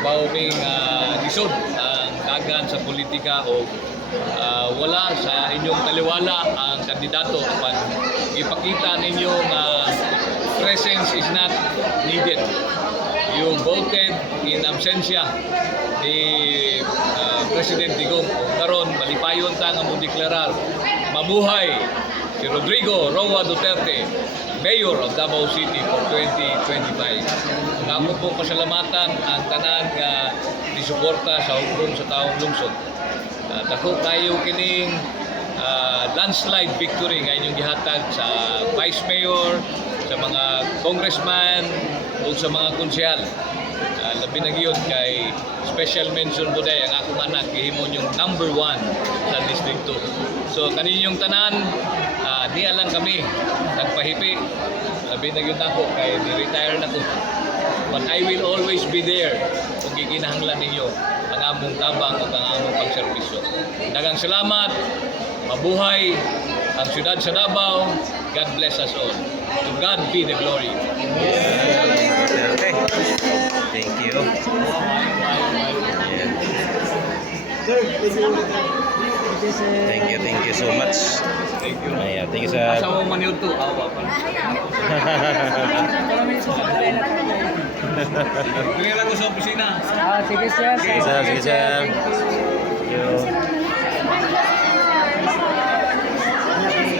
mauming uh, lisod ang dagan sa politika o ah, wala sa inyong taliwala ang kandidato apan ipakita ninyong uh, presence is not needed. You voted in absentia ni ah, President Digong. Karon malipayon ta nga mo deklarar mabuhay si Rodrigo Roa Duterte, Mayor of Davao City for 2025. Namo po pasalamatan ang tanan nga disuporta sa hukom sa taong lungsod. Uh, dako kayo kining ah, landslide victory nga inyong gihatag sa Vice Mayor, sa mga congressman o sa mga konsyal. Uh, labi na giyon kay special mention po dahil ang akong anak gihimon yung number one sa District 2. So kaninyong tanan, ah, di lang kami nagpahipi. Labi na giyon ako kay di-retire na ko. But I will always be there kung gikinahanglan ninyo ang among tabang o ang among pagserbisyo. Dagang salamat, mabuhay ang siyudad sa Davao. God bless us all. To God be the glory. Okay. Thank you. Yeah. Thank you, thank you so much. Thank you. Ayan, thank you sa... Asa mo yun to? Awa pa. Tingnan lang ko sa opisina. Ah, sige sir. Sige sir, sige sir. Thank you.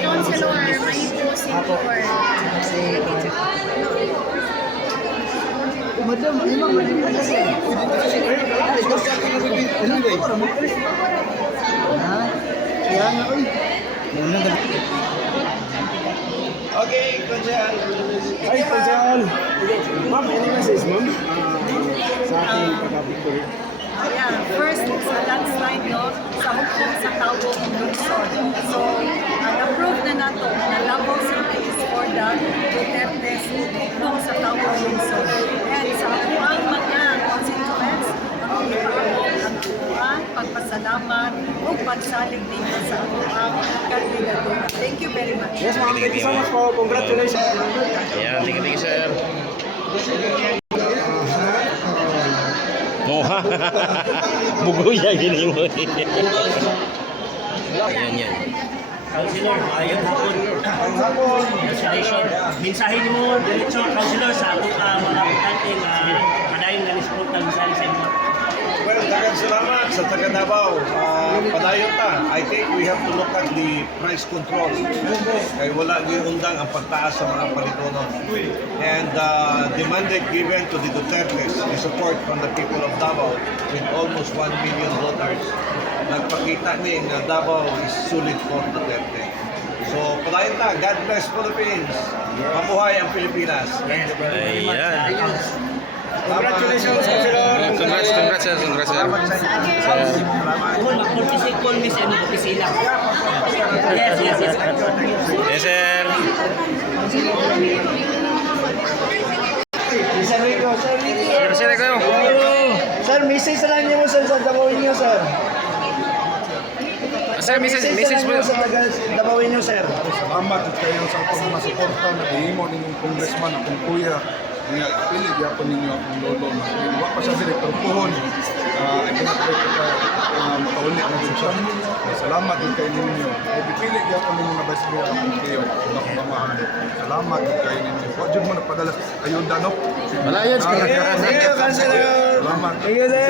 Councilor Maipo Sintor. Madam, ano ba madam ano sir? Ha? Kaya nga oy. Okay, Konsehal. Ay, Konsehal. Ma'am, any message, ma'am? sa ating pagka-victory. Yeah, first sa landslide no, sa hukom sa Tawong Lungsod. So, ang approve na nato na City is for the Duterte's hukom sa Tawong Lungsod. And sa apuang mga constituents, ang ipaabot ang pagpasalamat o pagsalig ninyo sa apuang kandidatura. Thank you very much. Yes, ma'am. Thank you so much po. Congratulations. Ayan, thank you, thank you sir. Oh, ha? Bugoy yan, gini mo. Ayan, yan. Councilor, ayun hapon. Ang hapon. Congratulations. Mensahe ni mo, diretso, Councilor, sa ating uh, mga butante nga kadayon nga nisprot ng mensahe sa inyo. Dagang salamat sa taga Davao. Uh, padayon ta. I think we have to look at the price control. Kaya wala undang ang pagtaas sa mga palitonon. And uh, demanded given to the Dutertes the support from the people of Davao with almost 1 million voters. Nagpakita ni na Davao is sulit for Duterte. So, padayon ta. God bless Philippines. Mabuhay ang Pilipinas. Thank you very much. Ayan. Congratulations, Councilor. Congrats, congrats sir, congrats sir. Sir. Kung mag-46 call miss ano, opisina. Yes, yes, yes. Yes sir. Sir Rico, sir Rico. Sir, sir, kayo. Sir, message lang niyo sir sa Davao niyo sir. Sir, message, message mo. lang niyo sa taga Davao niyo sir. Salamat at kayo sa akong mga suporta na gihimo ninyong congressman akong kuya nga pili gyapon ninyo akong lolo wa pa sa direktor puhon uh, ay kinatry ko ka uh, makaulit na din siya salamat din kayo ninyo. Ay pipili gyapon ninyo na vice mayor akong kayo kung ako pamahan salamat din kayo ninyo. Wa jud mo nagpadala ayuda no Malayas ka. Thank you, Councilor. salamat. Thank you, sir.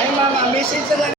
Ay, ma'am, message lang